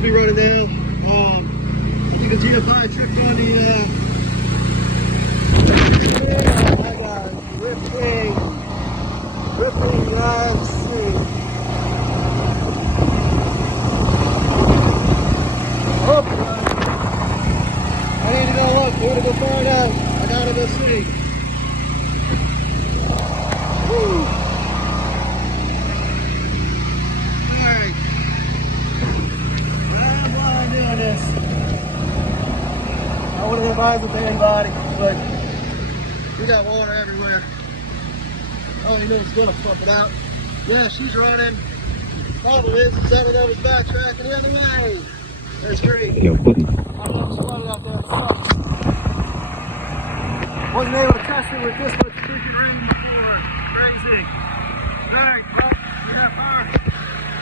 should be running down. I think the GFI tripped on the I got ripping live stream. Oh, I need to go look. We're gonna go find out. I gotta go see. Woo. Alright. I'm blind doing this. I wouldn't advise it to anybody, but we got water everywhere. All you know is gonna pump it out. Yeah, she's running. Problem is, that I was backtracking the other way. That's great. Yo, buddy. I don't know if flooded out there. Wasn't able to test it with this much freaking rain before. Crazy. Alright, well, we got power.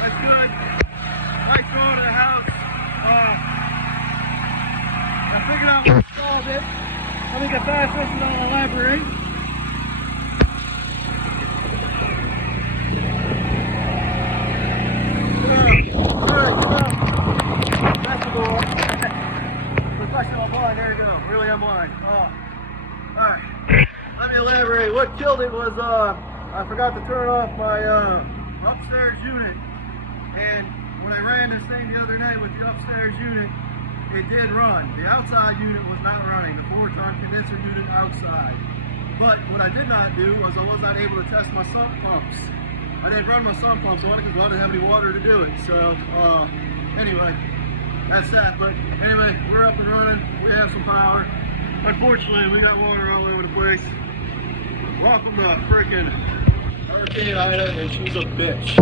That's good. I go to the house. I figured out what to solve it. I think I fast fishing on the library. Professional blind, there you go. Really, I'm blind. Alright. Let me elaborate. What killed it was I forgot to turn off my upstairs unit. And when I ran this thing the other night with the upstairs unit, it did run. The outside unit was not running, the 4-ton condenser unit outside. But what I did not do was I was not able to test my sump pumps. I didn't run my sump pumps on it because I didn't have any water to do it. So, anyway, that's that. But anyway, we're up and running. We have some power. Unfortunately, we got water all over the place. Welcome to freaking Hurricane Ida, and she's a bitch.